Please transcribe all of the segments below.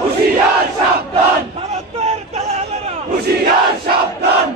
হুশিয়ার সাবধান, ভারতের দালালেরা হুশিয়ার সাবধান।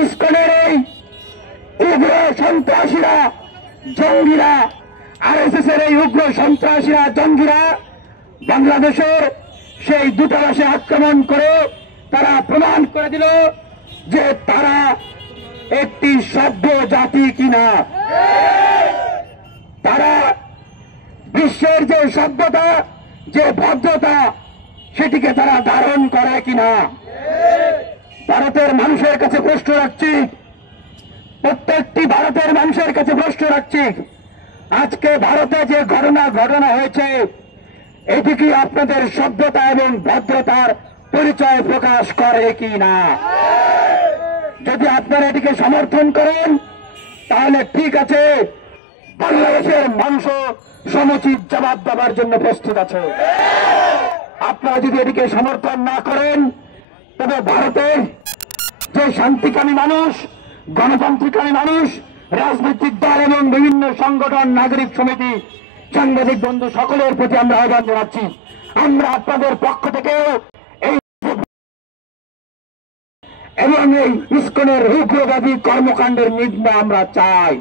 ইসকনের এই উগ্র সন্ত্রাসীরা, জঙ্গিরা, আরএসএস এর এই উগ্র সন্ত্রাসীরা, জঙ্গিরা বাংলাদেশের সেই দূতাবাসে আক্রমণ করে তারা প্রমাণ করে দিল যে তারা একটি সভ্য জাতি কিনা। তারা বিশ্বের যে সভ্যতা, যে ভদ্রতা, সেটিকে তারা ধারণ করে কিনা। ভারতের মানুষের কাছে প্রশ্ন রাখছি, প্রত্যেকটি ভারতের মানুষের কাছে প্রশ্ন রাখছি, আজকে ভারতে যে ঘটনা হয়েছে, এটি কি আপনাদের সভ্যতা এবং ভদ্রতার পরিচয় প্রকাশ করে কি না? যদি আপনারা এটিকে সমর্থন করেন তাহলে ঠিক আছে, বাংলাদেশের মানুষ সমুচিত জবাব দেওয়ার জন্য প্রস্তুত আছে। আপনারা যদি এটিকে সমর্থন না করেন তবে ভারতে যে শান্তিকামী মানুষ, গণতান্ত্রিকামী মানুষ, রাজনৈতিক দল এবং বিভিন্ন সংগঠন, নাগরিক সমিতি, সাংবাদিক বন্ধু সকলের প্রতি আমরা আহ্বান জানাচ্ছি, আমরা আপনাদের পক্ষ থেকে এই এবং এই ইসকনের উগ্রবাদী কর্মকাণ্ডের নিন্দা আমরা চাই।